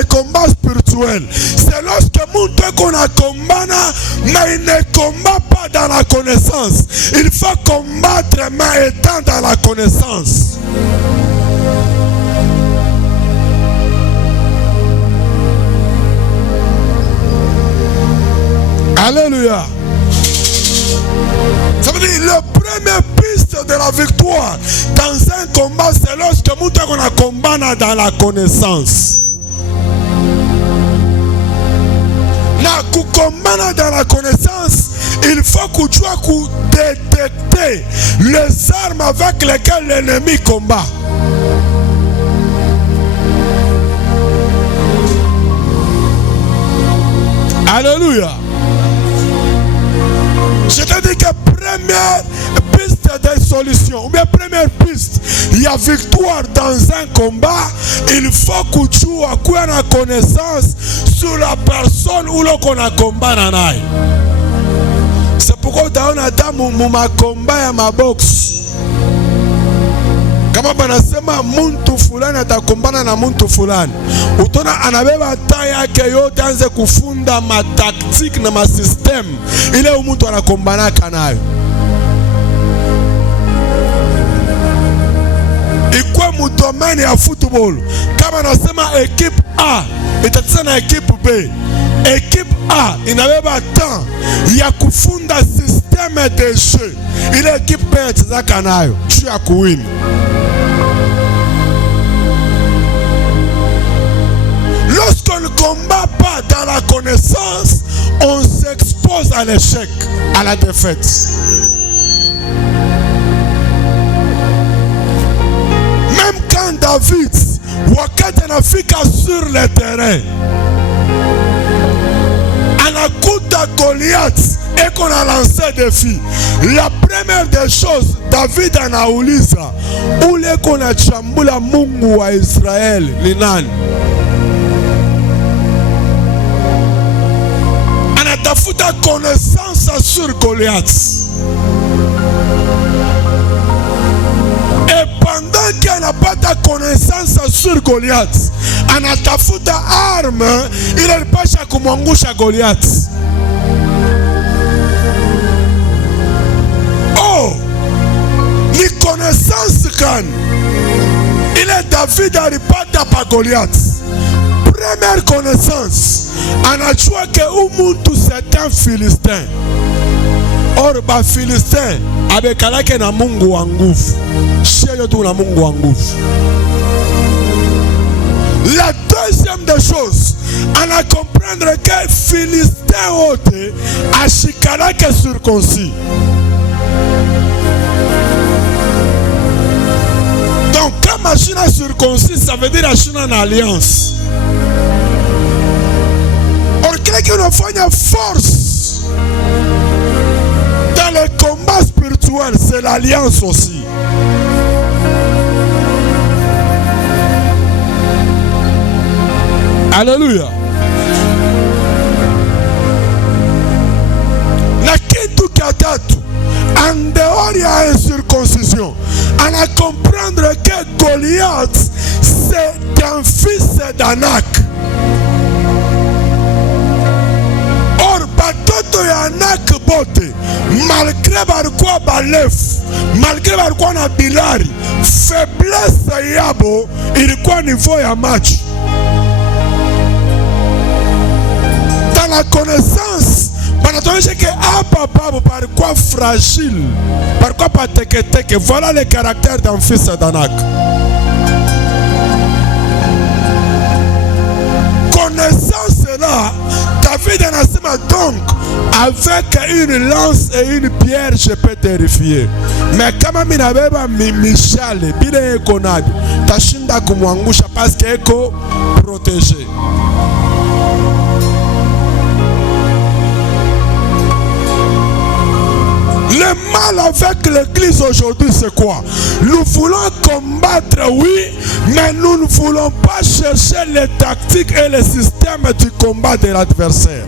les combats spirituels. C'est lorsque montre qu'on a combattu, mais il ne combat pas dans la connaissance. Il faut combattre, mais étant dans la connaissance. Alléluia. Ça veut dire le premier piste de la victoire dans un combat, c'est lorsque nous on a combattu dans la connaissance. Pour combattre dans la connaissance, il faut que tu aies détecter les armes avec lesquelles l'ennemi combat. Alléluia. Je te dis que première piste de solution, ou bien première piste, il y a victoire dans un combat, il faut que tu aies la connaissance sur la personne où l'on a combat. C'est pourquoi on a dit mon combat à ma boxe. Kama banasema muntu fulani atakombana na muntu fulani, utona anabeba taa yake yote anze kufunda mataktiki na masystem ile muntu anakombana nayo. Ikwe mudomeni ya football, kama nasema equipe A itatisa na equipe B, equipe A inabeba taa ya kufunda systeme de jeu ile equipe B itazaka nayo juu ya kuwini. Lorsqu'on ne combat pas dans la connaissance, on s'expose à l'échec, à la défaite. Même quand David, wakati anafika sur le terrain, anakuta Goliath et qu'on a lancé défi, la première des choses, David anauliza, ule kona chambula Mungu wa Israel ni nani? Anatafuta connaissance sur Goliath. Et pendant qu'il n'a pas de connaissance sur Goliath, anatafuta arme, il ne peut pas kumwangusha Goliath. Oh, ni connaissance kan. Il est David alipata pa Goliath. Première connaissance, anajua que umuntu c'est un Philistin. Or ba Philistin abekalake na Mungu wa nguvu. Shia tu na Mungu wa nguvu. La deuxième des choses, on a comprendre que Philistin ote ashikalake circoncis. Donc quand machine a circoncis, ça veut dire machine en alliance. Or quelqu'un fait une force dans le combat spirituel, c'est l'alliance aussi. Alléluia. Na kitu katatu, en dehors il y a une circoncision. On a comprendre que Goliath c'est un fils d'Anak. Or batoto ya Anak bote, malgré barquoi balef, malgré barquoi na bilari, faiblesse yabo ilikuwa niveau ya match. Dans la connaissance, panatoneshe que papa par quoi fragile, par quoi pas teke, voilà le caractère d'un fils d'Anak. Connaissance là, David anasema donc, avec une lance et une pierre je peux terrifier. Mais kama minabeba mishale, bile eko nabi, tashinda kumwangusha parce que eko protégé. Le mal avec l'église aujourd'hui, c'est quoi? Nous voulons combattre, oui, mais nous ne voulons pas chercher les tactiques et les systèmes du combat de l'adversaire.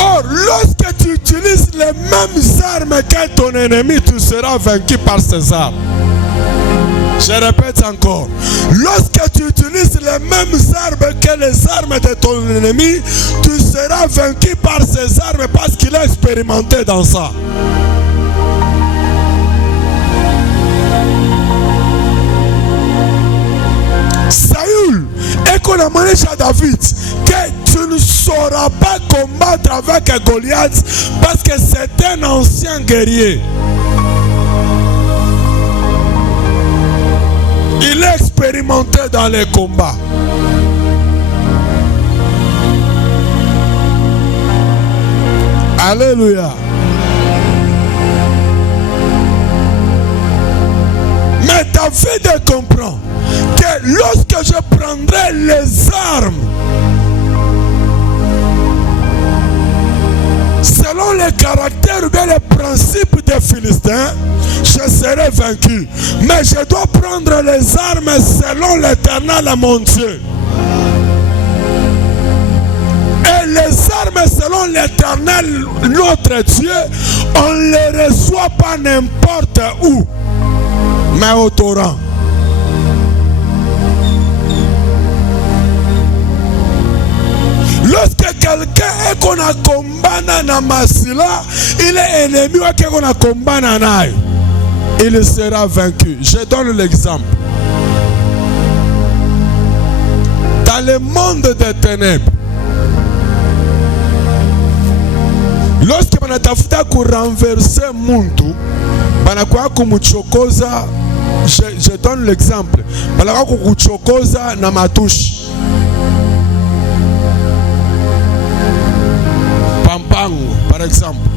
Or, lorsque tu utilises les mêmes armes que que ton ennemi, tu seras vaincu par ses armes. Je répète encore, lorsque tu utilises les mêmes armes que les armes de ton ennemi, tu seras vaincu par ses armes parce qu'il a expérimenté dans ça. Saül est qu'on a demandé à David que tu ne sauras pas combattre avec Goliath parce que c'est un ancien guerrier. Il est expérimenté dans les combats. Alléluia. Mais David comprend que lorsque je prendrai les armes, selon les caractères ou bien les principes des Philistins, je serai vaincu. Mais je dois prendre les armes selon l'Éternel, mon Dieu. Et les armes selon l'Éternel, notre Dieu, on ne les reçoit pas n'importe où, mais au torrent. Lorsque quelqu'un est qu'on a combattu dans Masila, il est ennemi ou qu'on a combattu dans Naï, il sera vaincu. Je donne l'exemple. Dans le monde des ténèbres, lorsque on a tafuta ku renverser muntu, banakuwa kumuchokoza. Je donne l'exemple. Banakuwa kuchokoza na matushi. Par exemple,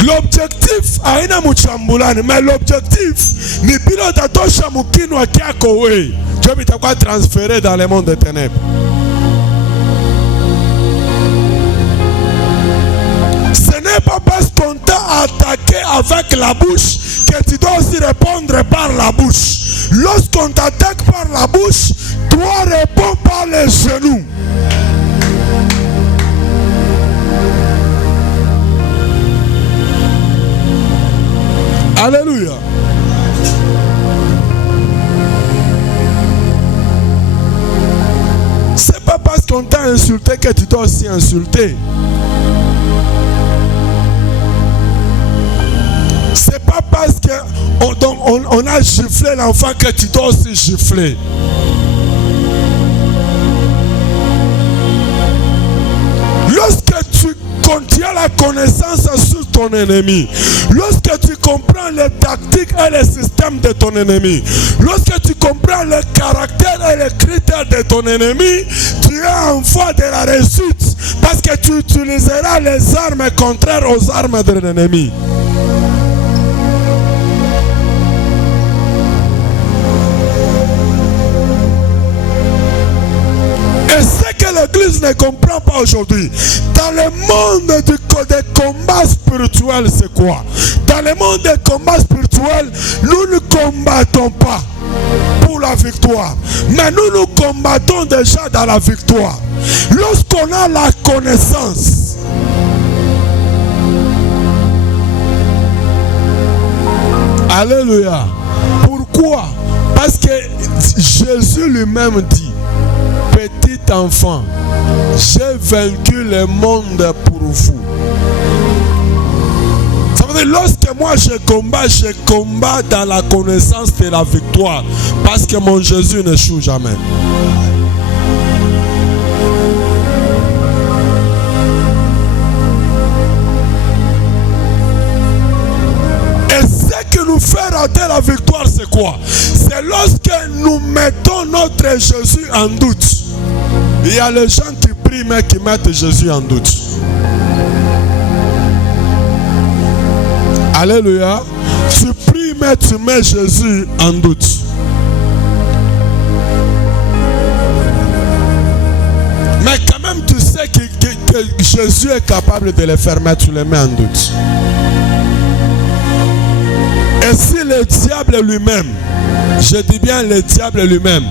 l'objectif aina muchambulani, mais l'objectif ni bilo tatosha mukino akiako we jo bitakuwa transféré dans le monde des ténèbres. Ce n'est pas parce qu'on t'a attaqué avec la bouche que tu dois aussi répondre par la bouche. Lorsqu'on t'attaque par la bouche, toi réponds par les genoux. Alléluia. C'est pas parce qu'on t'a insulté que tu dois aussi insulter. C'est pas parce qu'on a giflé l'enfant que tu dois aussi gifler. Lorsque tu as la connaissance sur ton ennemi, lorsque tu comprends les tactiques et les systèmes de ton ennemi, lorsque tu comprends le caractère et les critères de ton ennemi, tu es en voie de la réussite parce que tu utiliseras les armes contraires aux armes de l'ennemi. Et ce que l'Église ne comprend pas aujourd'hui, dans le monde des combats spirituels, c'est quoi? Dans le monde des combats spirituels, nous ne combattons pas pour la victoire, mais nous combattons déjà dans la victoire. Lorsqu'on a la connaissance, alléluia. Pourquoi? Parce que Jésus lui-même dit: petit enfant, j'ai vaincu le monde pour vous. Ça veut dire, lorsque moi je combats dans la connaissance de la victoire, parce que mon Jésus n'échoue jamais. Et ce qui nous fait rater la victoire, c'est quoi? C'est lorsque nous mettons notre Jésus en doute. Il y a les gens qui prient mais qui mettent Jésus en doute. Alléluia. Tu pries mais tu mets Jésus en doute. Mais quand même tu sais que Jésus est capable de les faire mettre, tu les mets en doute. Et si le diable lui-même, je dis bien le diable lui-même,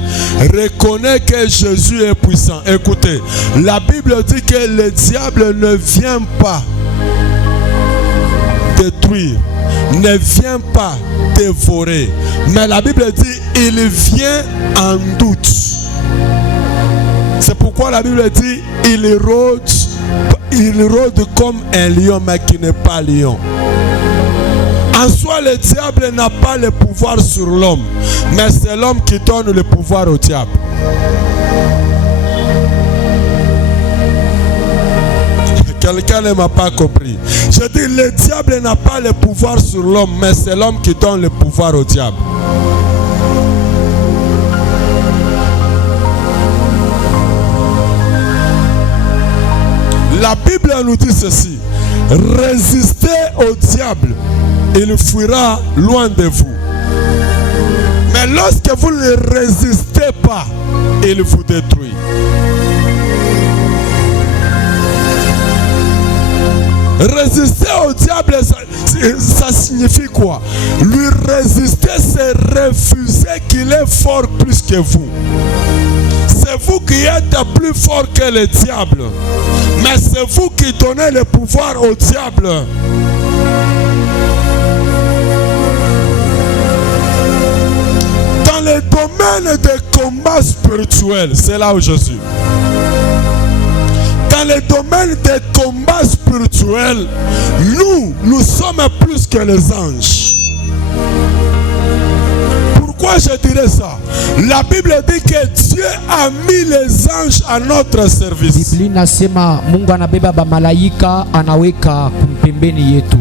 reconnaît que Jésus est puissant. Écoutez, la Bible dit que le diable ne vient pas détruire, ne vient pas dévorer. Mais la Bible dit, il vient en doute. C'est pourquoi la Bible dit, il rôde comme un lion, mais qui n'est pas lion. En soi, le diable n'a pas le pouvoir sur l'homme, mais c'est l'homme qui donne le pouvoir au diable. Quelqu'un ne m'a pas compris. Je dis, le diable n'a pas le pouvoir sur l'homme, mais c'est l'homme qui donne le pouvoir au diable. La Bible nous dit ceci: résistez au diable, il fuira loin de vous. Mais lorsque vous ne résistez pas, il vous détruit. Résister au diable, ça signifie quoi? Lui résister, c'est refuser qu'il est fort plus que vous. C'est vous qui êtes plus fort que le diable. Mais c'est vous qui donnez le pouvoir au diable. Dans le domaine des combats spirituels, c'est là où je suis. Dans le domaine des combats spirituels, nous sommes plus que les anges. Pourquoi je dirais ça? La Bible dit que Dieu a mis les anges à notre service. Biblia inasema Mungu anabeba bamalaika anaweka kumpembeni yetu.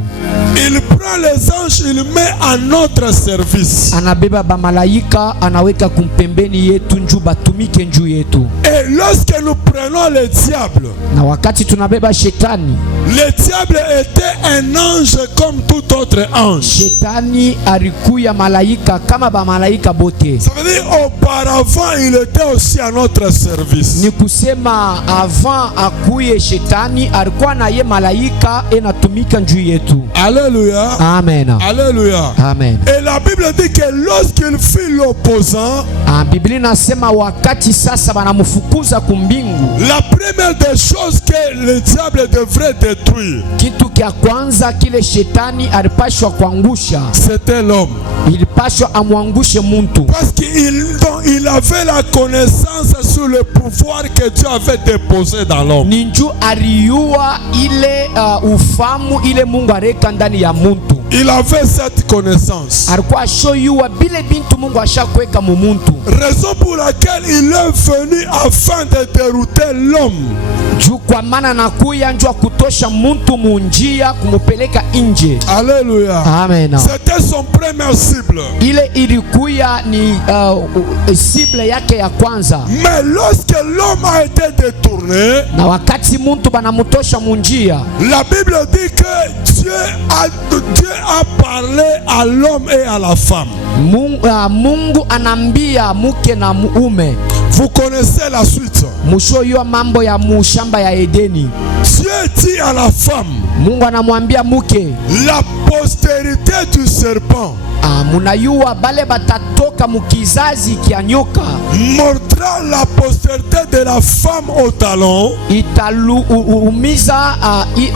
Il prend les anges, il met à notre service. Anabeba bamalaika anaweka kumpembeni yetu njoo batumike njoo yetu. Et lorsque nous prenons le diable, na wakati tunabeba shetani, le diable était un ange comme tout autre ange. Shetani alikuya malaika kama bamalaika bote. Ça veut dire auparavant il était aussi à notre service. Ni kusema avant akuye shetani alikuwa na ye malaika enatumika njoo yetu. Alléluia. Amen. Alléluia. Amen. Et la Bible dit que lorsqu'il fit l'opposant, Biblia inasema wakati sasa banamufukuza kumbingu, la première des choses que le diable devrait détruire, kitu kia kwanza kile shetani alipashwa kuangusha, c'était l'homme. Ilipashwa amwangushe muntu. Parce qu'il avait la connaissance sur le pouvoir que Dieu avait déposé dans l'homme. Ninju aliyua ile ufamu ile Mungu areka ndani ya muntu. Il avait cette connaissance. Alikuwa ashoyua bile bintu Mungu ashakweka mu muntu. Raison pour laquelle il est venu afin de dérouter l'homme. Juu kwa maana nakuya njua kutosha muntu munjia kumupeleka nje. Alléluia. Amen. C'était son premier cible. Ile ilikuya ni cible yake ya kwanza. Mais lorsque l'homme a été détourné, na wakati muntu banamutosha munjia, la Bible dit que Dieu a parlé à l'homme et à la femme. Mungu anambia muke na muume. Vous connaissez la suite. Mushoyo mambo ya mushamba ya Edeni. Dieu dit à la femme, Mungu anamwambia muke, la postérité du serpent munayua bale batatoka mukizazi kia nyoka mordra la postérité de la femme au talon. Italuumiza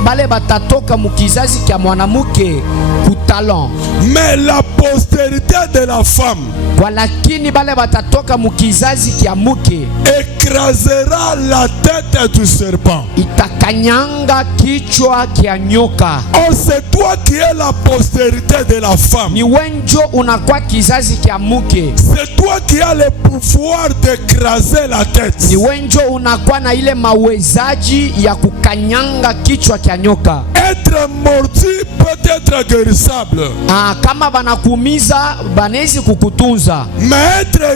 bale batatoka mukizazi kia mwanamuke kutalon. Mais la postérité de la femme, walakini bale batatoka mukizazi kia muke, écrasera la tête du serpent. Itakanyanga kichwa kia nyoka. Oh, c'est toi qui es la postérité de la femme. Ni wenjo unakuwa kizazi kia muke. C'est toi qui as le pouvoir d'écraser la tête. Ni wenjo unakuwa na ile mawezaji ya kukanyanga kichwa kia nyoka. Être mordu peut être guérissable. Kama banakuumiza banezi kukutunza. Mais être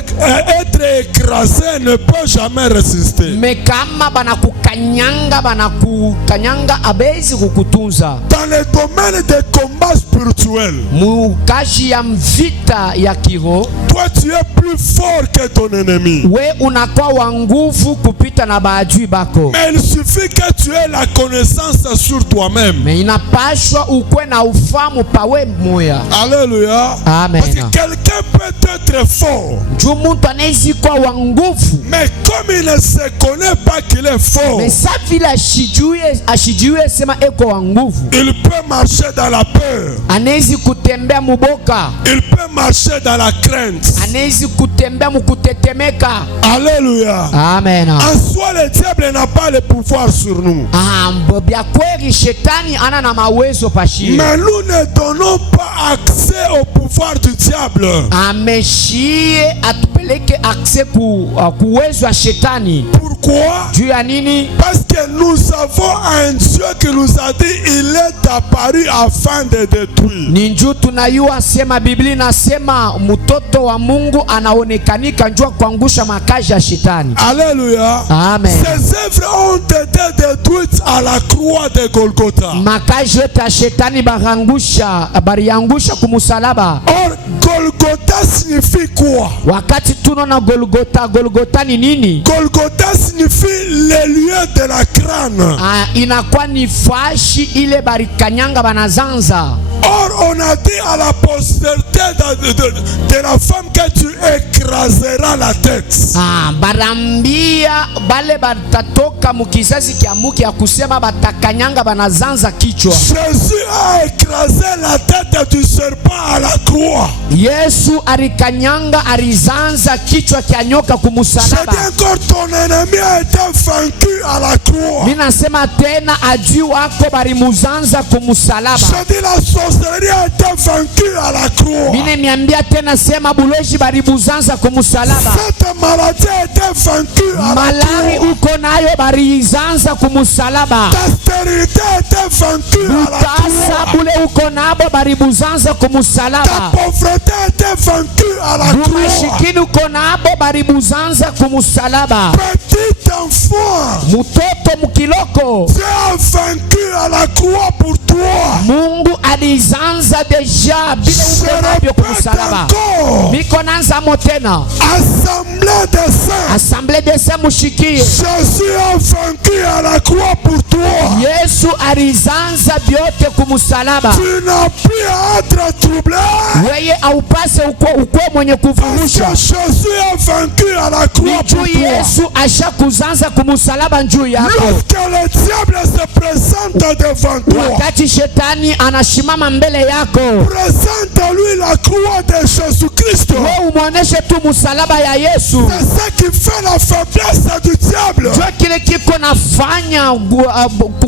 écrasé ne peut jamais résister. Mais kama banakukanyanga abezi kukutunza. Dans le domaine des combats spirituels, mukaji kati ya vita ya kiroho, toi tu es plus fort que ton ennemi. we unakuwa wa nguvu kupita na baadui bako. Mais il suffit que tu aies la connaissance sur toi-même. Me inapashwa ukwe na ufamu pawe moya. Alléluia. Amen. Parce que quelqu'un peut être fort, Juu muntu anawezi kuwa wa nguvu, mais comme il ne se connaît pas qu'il est fort, me sa vile ashijiwe sema eko wa nguvu, il peut marcher dans la peur, anawezi kutembea muboka, il peut marcher dans la crainte. anawezi kutembea mukutetemeka. Alléluia. Amen. En soi, le diable n'a pas le pouvoir sur nous. Bya kweli shetani ana na mawezo pashie. Mais nous ne donnons pas accès au pouvoir du diable. Ameshie atupeleke accès ku uwezo wa shetani. Pourquoi? Juu ya nini? Parce que nous avons un Dieu qui nous a dit il est apparu afin de détruire. Ni njuu tunayua sema Biblia nasema mtoto wa Mungu anaonekanika njua kuangusha makazi ya shetani. Alléluia. Amen. Ces œuvres ont été détruites à la croix de Golgotha. Makazi yote ya shetani bariangusha kumusalaba. Or Golgotha signifie quoi? Wakati tunaona Golgotha ni nini? Golgotha signifie le lieu de la crâne. Inakuwa ni fashi ile barikanyanga banazanza. Or on a dit à la postérité de la femme que tu écraseras la tête. Barambia bale batatoka mukizazi kia muki ya kusema batakanyanga banazanza kichwa. Jésus a écrasé la tête du serpent à la croix. Yesu alikanyanga arizanza kichwa kia nyoka kumusalaba. Je dis encore, ton ennemi a été vaincu à la croix. Mina sema tena adui wako barimuzanza kumusalaba. Je dis la sorcellerie a été vaincue à la croix. Mina miambia tena sema buloji baribuzanza kumusalaba. Cette maladie a été vaincue à la Malari croix. uko nayo barizanza kumusalaba. Ta stérilité a été vaincue à la Utasa croix. bule uko nabo baribuzanza kumusalaba. Ta pauvreté a été vaincue à la croix. Mashikini uko nabo baribuzanza kumusalaba. Petit enfant, Mutoto mukiloko, tu as vaincu à la croix pour toi. Mungu alizanza deja bila Je ukonabyo répète kumusalaba. encore, Miko nanza motena. assemblée des saints, Assemblée de saints mushikie. Jésus a vaincu à la croix pour toi. Yesu alizanza byote kumusalaba. Tu n'as plus à être troublé. Weye aupase ukwe mwenye Parce kuvurusha. que Jésus a vaincu à la croix pour Nijuu toi. Yesu asha kuzanza kumusalaba njuu yako. Lorsque le diable se présente devant toi, Wakati shetani anashimama mbele yako, présente-lui la croix de Jésus-Christ. wewe umuoneshe tu musalaba ya Yesu. C'est ça qui fait la faiblesse du diable. Jua kile kiko nafanya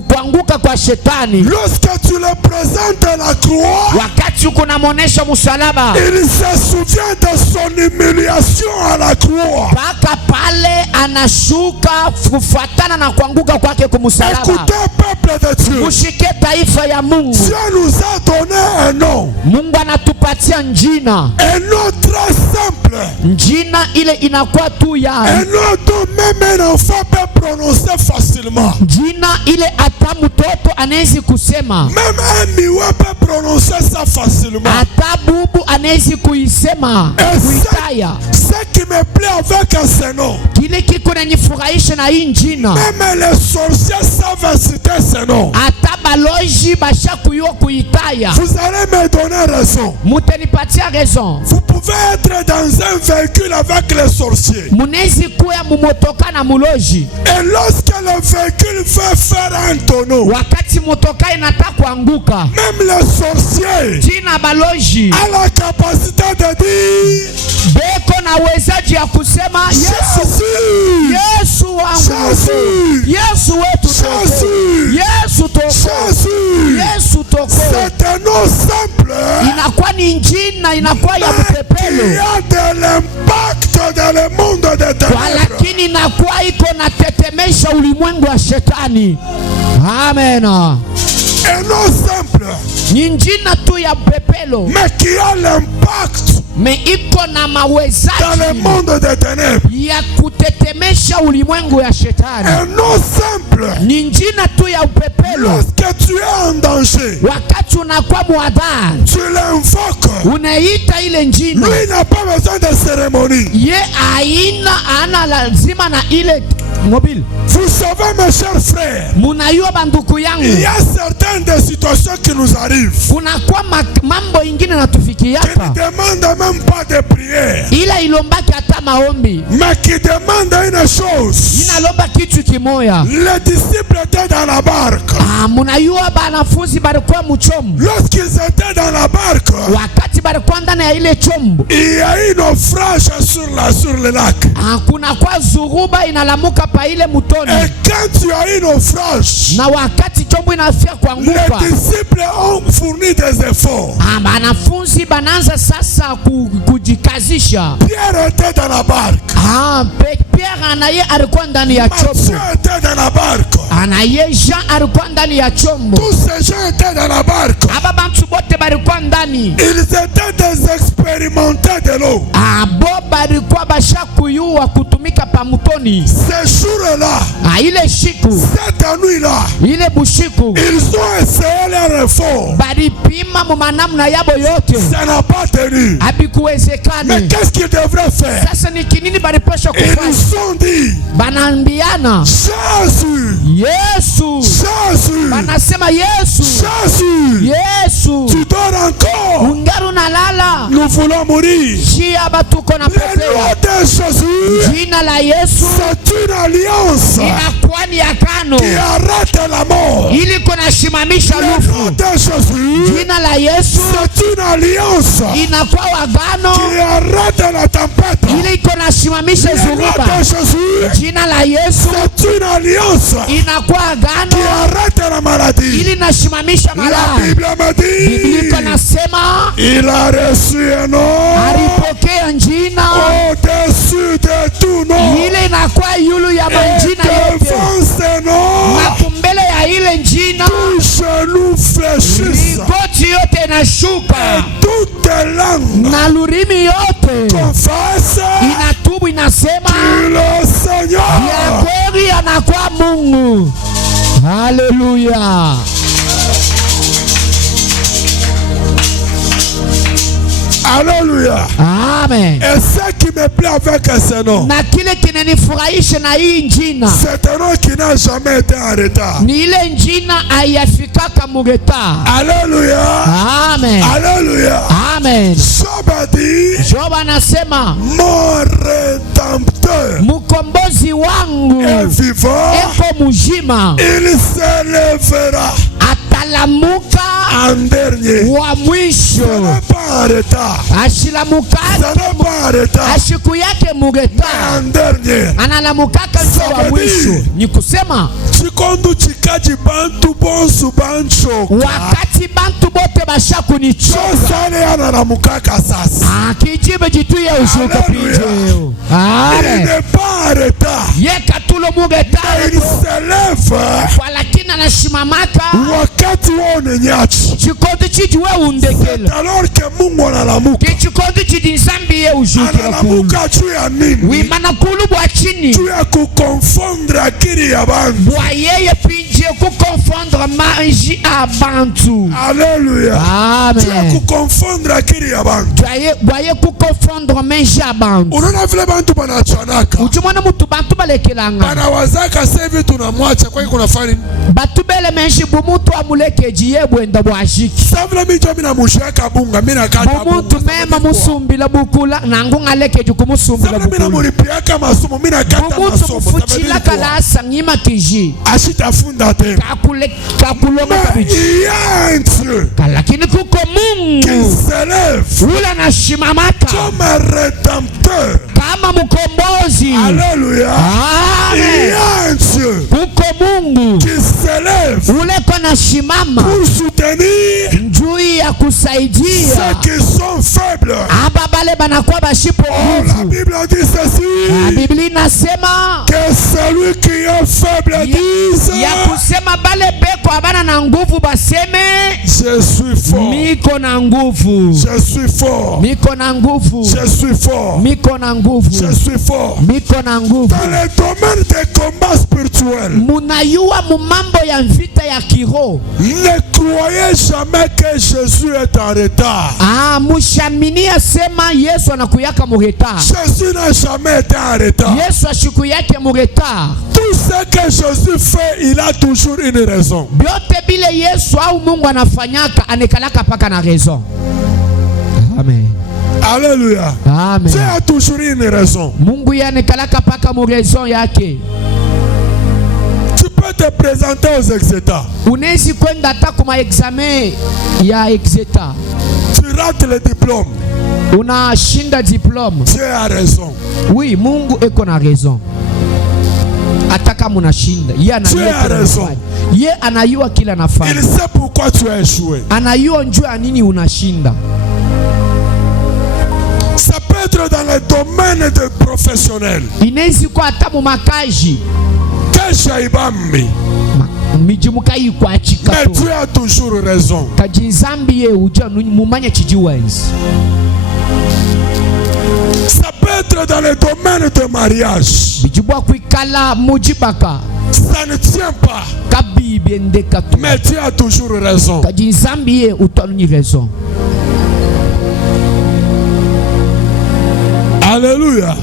kuanguka kwa shetani. Lorsque tu le présentes la croix, Wakati uko namuonesha musalaba, il se souvient de son humiliation à la croix. paka pale anashuka kufuatana na kuanguka kwake kumusalaba. Écoutez, peuple de Dieu, Mushike taifa ya Mungu. Dieu nous a donné un nom. Mungu anatupatia njina. Un nom très simple. Njina ile inakuwa tu ya Un nom dont même un enfant peut prononcer facilement. njina ile ata mtoto anawezi kusema, Même un miwa peut prononcer ça facilement. ata bubu anawezi kuisema, kuitaya. Ce qui me plaît avec ce nom, Kile kiko nanifurahisha na hii njina, même les sorciers savent citer ce nom. ata baloji basha kuyua kuitaya. Vous allez me donner raison. Mutanipatia raison. Vous pouvez être dans un véhicule avec les sorciers. Munezi kuya mumotoka na muloji. Et lorsque le véhicule veut faire un tonneau, Wakati motoka inataka kuanguka, même les sorciers jina baloji a la capacité de dire beko na uwezaji ya kusema Yesu, Jésus, Yesu wangu, Jésus, Yesu wetu toko, Jésus, Yesu toko, Jésus. Yesu toko. C'est un nom simple Inakuwa ni njina, inakuwa ya qui mpepelo, a de l'impact dans le monde des kwa ténèbres. lakini inakuwa iko na tetemesha ulimwengu wa shetani. Amen. Un nom simple, ni njina tu ya pepelo, mais qui a l'impact me iko na dans le mawezaji monde des ténèbres. ya kutetemesha ulimwengu ya shetani. Un nom simple, Ni njina tu ya upepelo, lorsque tu es en danger, wakati unakuwa mwadhari tu l'invoques. unaita ile njina. Lui n'a pas besoin de cérémonie. Ye ana lazima na ile mobile. Vous savez, mes chers frères, Munayua banduku il yangu, y a certaines des situations qui nous arrivent, kunakuwa mambo ingine qui ne natufikiaka demandent même pas de prière, ila ilombaki hata maombi, mais qui demandent une chose. inalomba kitu kimoya. Les disciples étaient dans la barque. Munayua banafunzi balikuwa muchombo, Lorsqu'ils étaient dans la barque, wakati balikuwa ndani ya ile chombo, il y a eu naufrage sur le lac. kunakuwa zuruba inalamuka pa ile mutoni, Et quand tu as eu naufrage, na wakati chombo inafia les kuanguka, disciples ont fourni des efforts. banafunzi bananza sasa kujikazisha. Pierre était dans la barque. Pierre anaye alikuwa ndani ya Matthieu chombo, était dans la barque. anaye Jean alikuwa ndani ya chombo, Tous ces gens étaient dans la barque. aba bantu bote balikuwa ndani. Ils étaient des expérimentés de l'eau. Bo balikuwa bashakuyua kutumika pa mutoni. Ces jours-là, Ile shiku, cette nuit-là, ile bushiku, ils ont essayé leur effort. balipima mu manamna yabo yote, Ça n'a pas tenu. Mais habikuwezekani. qu'est-ce qu'ils devraient faire? Sasa ni kinini balipasha Ils kufanya? nous ont dit, Banaambiana Jésus, Yesu, Jésus, banasema Yesu, Jésus, Yesu, tu dors encore. ungaru nalala. Nous voulons mourir. Jia batuko na Le nom pepea, de Jésus, jina la Yesu c'est une alliance inakuwa ni akano qui arrête la mort. ili kunasimamisha Le nom lufu. de Jésus, Jina la Yesu c'est une alliance inakuwa wagano qui arrête la tempête. ili kunasimamisha Le nom de zuruba. Jésus, Jina la Yesu c'est une alliance inakuwa qui agano arrête la maladie. ili nasimamisha La malaya. Bible me Biblia dit, inasema il a reçu un nom alipokea njina au-dessus de tout nom. ile inakuwa yulu ya Et manjina yote, devant ce nom, na kumbele ya ile njina tout genou fléchisse, ripoti yote inashuka toute langue na lurimi yote confesse inatubu, inasema que le ya Seigneur kweli anakuwa Mungu. Haleluya! Alléluia. Amen. Et ce qui me plaît avec ce nom, Na kile kinanifurahisha na hii njina c'est un nom qui n'a jamais été en retard. ni ile njina ayafikaka mugeta. Alléluia. Amen. Alléluia. Amen. Job a dit, Job anasema mon rédempteur mkombozi wangu est vivant, eko mujima, il s'élèvera atalamuka en dernier. wa Ce mwisho, n'est pas en retard. ashilamuka Ce n'est pas en retard. ashiku yake mugeta, En dernier. analamukaka njo wa mwisho. Ni kusema Chikondu chikaji bantu bonsu bancho. wakati bantu bote bashakunichoka, Chosale anaramukaka sasa. kijibe jituye ushuka Hallelujah. pinjeo. Il Amen. n'est pas en retard. Yekatulo mugeta Il s'élève kwa lakini anashimamaka wakati wone nyachi. chikondi chiji we undekela Alors que Mungu analamuka. kichikondi chidi nsambi ye ushukira kulu Analamuka juu ya nini? wimana kulu bwa chini Juu ya kukonfondre akili ya bantu. bwa yeye pinje kukonfondre manji abantu. Alléluia. Juu ya Amen. kukonfondre akili ya bantu. Bwa ye kukonfondre manji abantu. Unaona vile bantu banachanaka. Uchumona mutu bantu balekelanga Banawazaka sasa hivi tunamwacha kwa hiyo kunafanya nini? batu bele menshi bumutu amulekeji ye bwenda bwashiki Sasa vile mimi ndio namushaka bunga, mimi nakata bunga. bumutu mema musumbila bukula nangu ngalekeji kumusumbila Sasa mimi bukula namulipiaka masomo, mimi nakata bumutu masomo. mfuchila kalasa ngima kiji Ashitafunda tena. kakulonga Mais kabiji il y a un Dieu lakini kuko qui Mungu s'élève ule anashimamaka comme un rédempteur. kama mkombozi. Alléluia. Il y Amen. a un Dieu Kuko Mungu qui s'élève ule kona shimama pour soutenir juu juu ya kusaidia ceux qui sont faibles. aba bale banakuwa bashipo Oh, la nguvu. Bible dit ceci, Biblia inasema que celui qui est faible dise, ya kusema bale beko abana na nguvu baseme je suis fort, miko na nguvu, je suis fort, miko na nguvu, je suis fort, miko na nguvu, je suis fort. miko na nguvu. Dans le domaine des combats spirituels, Munayua mu mambo ya vita ya kiroho. ne croyez jamais que Jésus est en retard. Mushaminia sema Yesu anakuyaka mu retard. Jésus n'a jamais été en retard. Yesu ashiku yake mu retard. Tout ce que Jésus fait, il a toujours une raison. Byote bile Yesu au Mungu anafanyaka anekalaka paka na raison. Amen. Alléluia. Amen. Dieu a toujours une raison. Mungu yanekalaka paka mu raison yake. Tu peux te présenter aux exétats. Unaweza kwenda hata kuma examen ya exeta. Tu rates le diplôme. Unashinda diplome. Dieu a raison. Oui, Mungu eko na raison. Ataka munashinda. Dieu a raison. Ye anayua kila nafanya. Il sait pourquoi tu as échoué. Anayua njua nini unashinda. Ça peut être dans le domaine de professionnel. Inezi kwa hata mu makaji. Mijimukai kwa chika. Mais Dieu a toujours raison. Kajinzambi ye uja mumanya chijiwenzi. Ça peut être dans le domaine de mariage. Bijibwa kuikala mujibaka. Ça ne tient pas. Kabi biendeka tu. Mais Dieu a toujours raison. Kajinzambi ye utoni raison. Alléluia.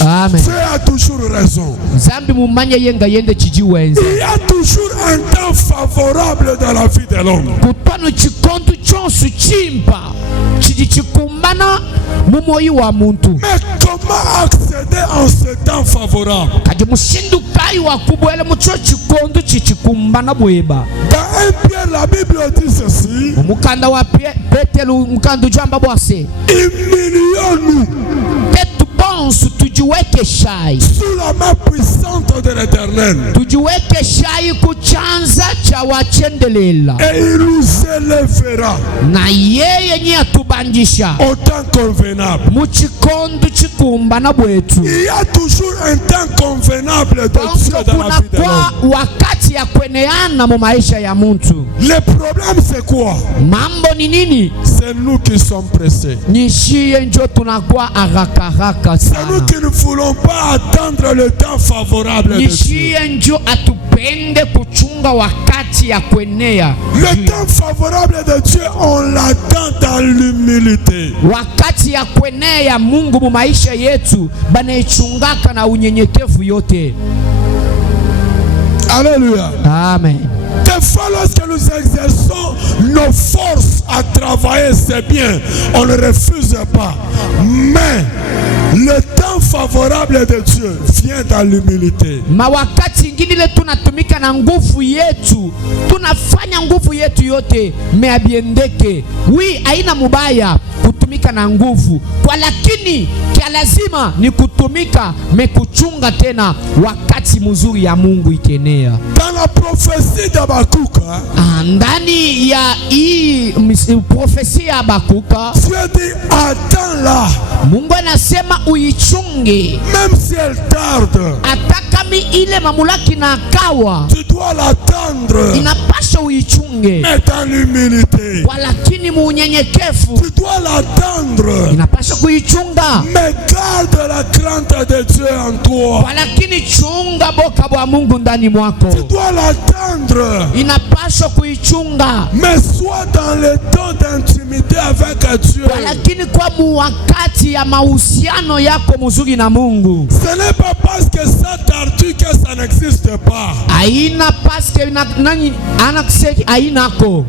Amen. Dieu a toujours raison. Zambi mumanya yenga yende chijiwenzi. Il y a toujours un temps favorable dans la vie de l'homme. Kutwano chikontu chonsu chimpa. Chikumbana mumoyi wa muntu. Mais comment accéder en ce temps favorable? Kaji mushindu kai wa kubwele mucho chikontu chikumbana bweba. Dans 1 Pierre, la Bible dit ceci. Mukanda wa Petelu mukanda jamba bwase. Humilions-nous tujiweke shai sous la main puissante de l'Éternel. Tujiweke shai kuchanza cha wachendelela. Et il nous élèvera. Na yeye nye atubandisha. Au temps convenable. Muchikondu chikumbana bwetu. Il y a toujours un temps convenable de Dieu dans la vie de l'homme. Wakati ya kweneana mu maisha ya muntu. Le problème c'est quoi? Mambo ni nini? C'est nous qui sommes pressés. Nishie njo tunakuwa haraka c'est sana. nous qui ne voulons pas attendre le temps favorable de Dieu. Nishie njo atupende kuchunga wakati ya kwenea. Le temps favorable de Dieu, on l'attend dans l'humilité. Wakati ya kwenea ya Mungu mu maisha yetu banaichungaka na unyenyekevu yote. Alléluia. Amen. Des fois, lorsque nous exerçons nos forces à travailler, c'est bien, on ne refuse pas. Mais le temps favorable de Dieu vient dans l'humilité. Mawakati ngine tunatumika na nguvu yetu, tunafanya nguvu yetu yote meabiendeke. Oui, haina mubaya kutumika na nguvu, kwa lakini kia lazima ni kutumika mekuchunga tena wakati mzuri ya Mungu ikenea. Dans la prophétie d'Habakkuk, ndani ya hii profesia ya Habakuka, Dieu dit attends là. Mungu anasema uichunge. Même si elle tarde, atakami ile mamulaki na kawa, tu dois l'attendre. inapasha uichunge. Mais dans l'humilité, kwa lakini muunyenyekevu, tu dois l'attendre. inapasha kuichunga. Mais garde la crainte de Dieu en toi. Kwa lakini chunga boka bwa Mungu ndani mwako. Tu dois l'attendre. Inapasha kuichunga. Mais sois dans le temps d'intimité avec Dieu. Kwa lakini kwa wakati ya mahusiano yako mzuri na Mungu. Ce n'est pas parce que ça tarde que ça n'existe pas. Aina parce que nani anakuseki ainako.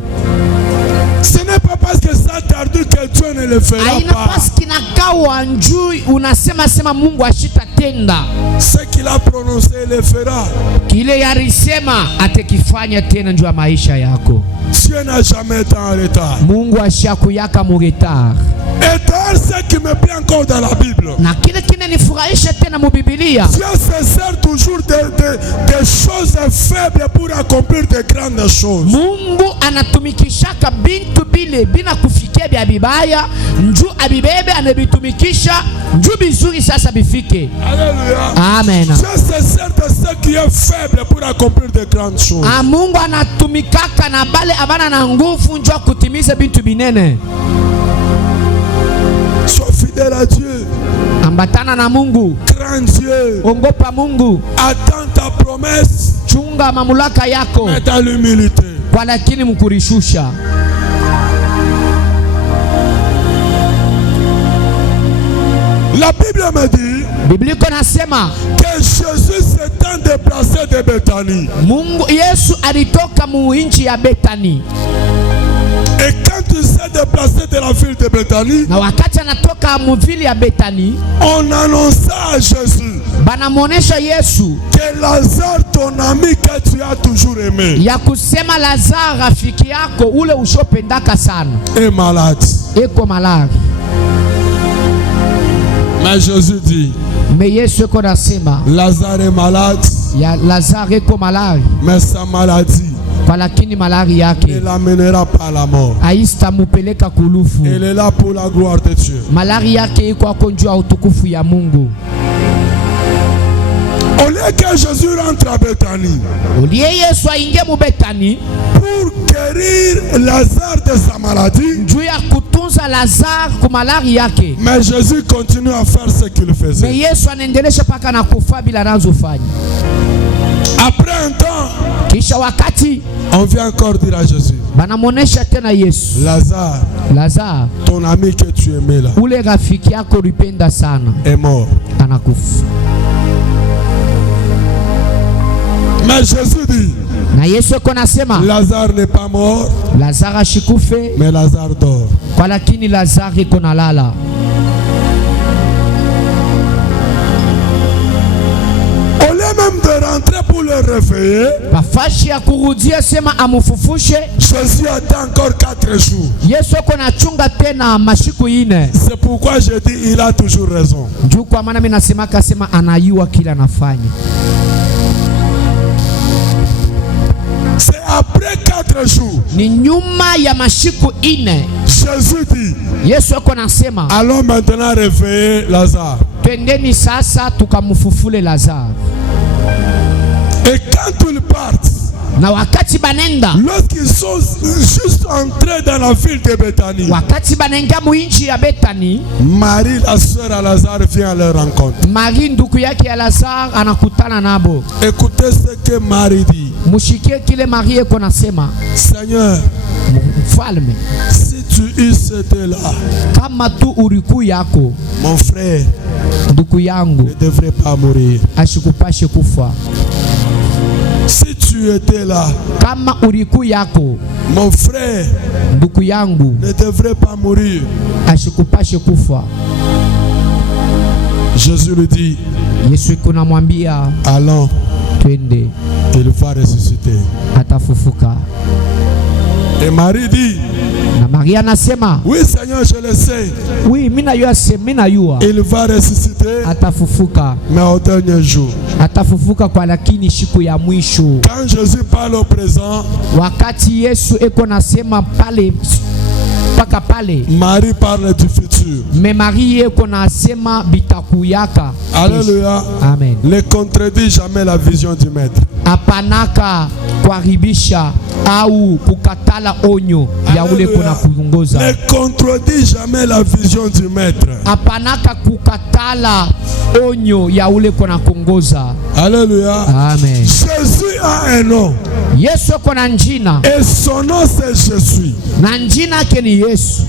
Ce n'est pas parce que ça tarde que Dieu ne le fera Aina pas. parce que nakawa njui unasema sema Mungu ashitatenda. Ce qu'il a prononcé, il le fera. Kile yarisema atakifanya tena njua maisha yako. Dieu n'a jamais été en retard. Mungu ashakuyaka mu retard. Et d'ailleurs, ce qui me plaît encore dans la Bible, Na kile kinanifurahisha tena mu Biblia, Dieu se sert toujours des choses est faible pour accomplir de grandes choses. Mungu anatumikishaka bintu bile bina kufikia bya bibaya nju abibebe anabitumikisha nju bizuri sasa bifike. Alléluia. Amen. Dieu se sert de ce qui est faible pour accomplir de grandes choses. Mungu anatumikaka na bale abana na nguvu nju kutimiza bintu binene. Sois fidèle à Dieu. Ambatana na Mungu. Crains Dieu. Ongopa Mungu. Attends ta promesse. Chunga mamulaka yako. Mais dans l'humilité. Kwa lakini mkurishusha. La Bible me dit Biblia inasema que Jésus s'étant déplacé de Bethanie. Mungu Yesu alitoka mu nchi ya Bethani. Et quand il s'est déplacé de la ville de Bethanie, na wakati anatoka mu ville ya Bethani, on annonça à Jésus, banamuonesha Yesu que Lazare, ton ami que tu as toujours aimé, ya kusema Lazare rafiki yako ule ushopendaka sana, est malade. eko malari. Mais Jésus dit, mais Yesu eko nasema Lazare est malade, ya Lazare eko malari, mais sa maladie kwa lakini malari ne yake l'amènera pas à la mort. haista mupeleka kulufu. Elle est là pour la gloire de Dieu. Malari yake iko akonjua utukufu ya Mungu. Au lieu que Jésus rentre à Bethanie ulie Yesu aingie mu Bethani pour guérir Lazare de sa maladie, njuu ya kutunza Lazare ku malari yake, mais Jésus continue à faire ce qu'il mais faisait. Yesu anaendelesha paka na kufa bila ranzofanya. Après un temps, Kisha wakati on vient encore dire à Jésus, banamuonesha tena Yesu, Lazare ton ami que tu aimais là, ule rafiki yako ulipenda sana est mort. anakufa. Mais Jésus dit, Na Yesu eko nasema Lazare n'est pas mort, Lazare ashikufe, mais Lazare dort. kwa lakini Lazare eko nalala. Au lieu même de rentrer pour le réveiller, Bafashi ya kurudia sema amufufushe, Jésus attend encore 4 jours. Yesu eko nachunga tena mashiku ine. C'est pourquoi je dis, il a toujours raison. Njuu kwa maana mimi nasemaka sema anayua kila nafanya. C'est après 4 jours. Ni nyuma ya mashiku ine. Jésus dit, Yesu eko nasema allons maintenant réveiller Lazare. twendeni sasa tukamufufule Lazare. Et quand ils partent, Na wakati banenda, lorsqu'ils sont juste entrés dans la ville de Bethanie, wakati banenga mu nchi ya Bethani, Marie, la sœur à Lazare, vient à leur rencontre. Marie nduku yake ya Lazare anakutana nabo. Écoutez ce que Marie dit. Mushikie kile Marie eko nasema, Seigneur, mfalme, si tu eusses été là, kama tu uriku yako mon frère nduku yangu ne devrait pas mourir. ashikupashe kufa. Si tu étais là, Kama uriku yako mon frère nduku yangu ne devrait pas mourir. ashikupashe kufa. Jésus lui dit, Yesu eko namwambia allons, twende, il va ressusciter. atafufuka. Et Marie dit, Na Maria anasema oui Seigneur, je le sais, oui, mimi najua il va ressusciter, atafufuka, mais au dernier jour. atafufuka kwa lakini siku ya mwisho. Quand Jésus parle au présent, Wakati Yesu eko nasema pale paka pale, Marie parle du futur. me Marie eko nasema bitakuyaka. Alléluia. Amen. Ne contredis jamais la vision du maître. Apanaka kuharibisha au kukatala onyo ya ule kuna kuongoza. Ne contredis jamais la vision du maître. Apanaka kukatala onyo ya ule kuna kuongoza. Alléluia. Amen. Jésus a un nom. Yesu eko na njina. Et son nom c'est Jésus. Na njina yake ni Yesu.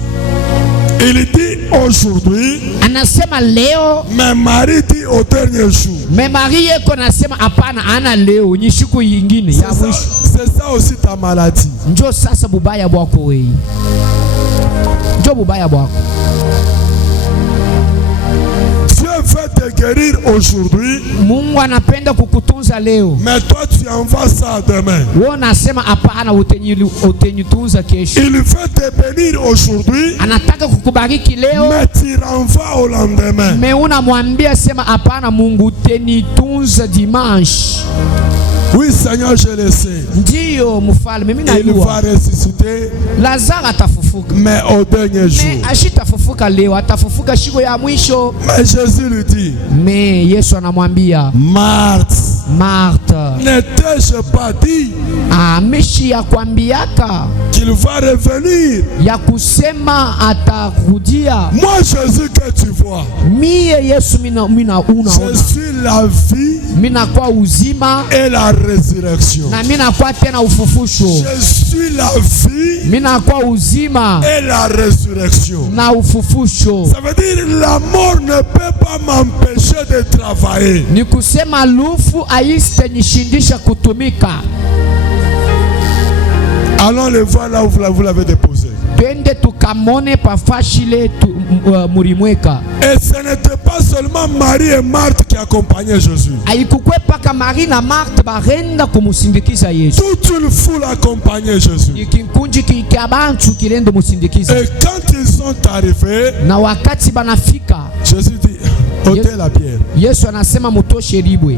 Il dit aujourd'hui, Anasema leo, mais Marie dit au dernier jour. me Marie eko nasema hapana, ana leo ni siku yingine ya mwisho. C'est ça aussi ta maladie. Njo sasa bubaya bwako wewe. Njo bubaya bwako. Dieu veut te guérir aujourd'hui, Mungu anapenda kukutunza leo. mais toi tu envoies ça demain. Wewe unasema hapana, utenitunza kesho. Il veut te bénir aujourd'hui, Anataka kukubariki leo, mais tu renvoies au lendemain. me unamwambia sema hapana, Mungu utenitunza dimanche. Oui, Seigneur, je le sais. Ndiyo mfalme, mimi Il va najua ressusciter, Lazaro atafufuka, mais au dernier jour. me ashitafufuka leo, atafufuka siku ya mwisho. Mais Jésus lui dit, Me Yesu anamwambia Marthe, Martha, ne t'ai-je pas dit ameshi ya kwambiaka qu'il va revenir? ya kusema atakudia. Moi, Jésus que tu vois, Mie Yesu je unaona suis la vie mina kwa uzima et la résurrection. na mina kwa tena ufufusho. Je suis la vie Mina kwa uzima et la résurrection. na ufufusho. Ça veut dire la mort ne peut pas m'empêcher de travailler. Ni kusema lufu aiste nishindisha kutumika. Allons le voir là où vous l'avez déposé. Twende tukamone pafashile murimweka. Et ce n'était pas seulement Marie et Marthe qui accompagnaient Jésus. Haikukwe paka Marie na Martha barenda kumusindikiza Yesu. Toute une foule accompagnait Jésus. Ikinkunji kikabantu kirende musindikiza. Et quand ils sont arrivés, Na wakati banafika, Jésus dit, ôtez la pierre. Yesu anasema mutoshe libwe.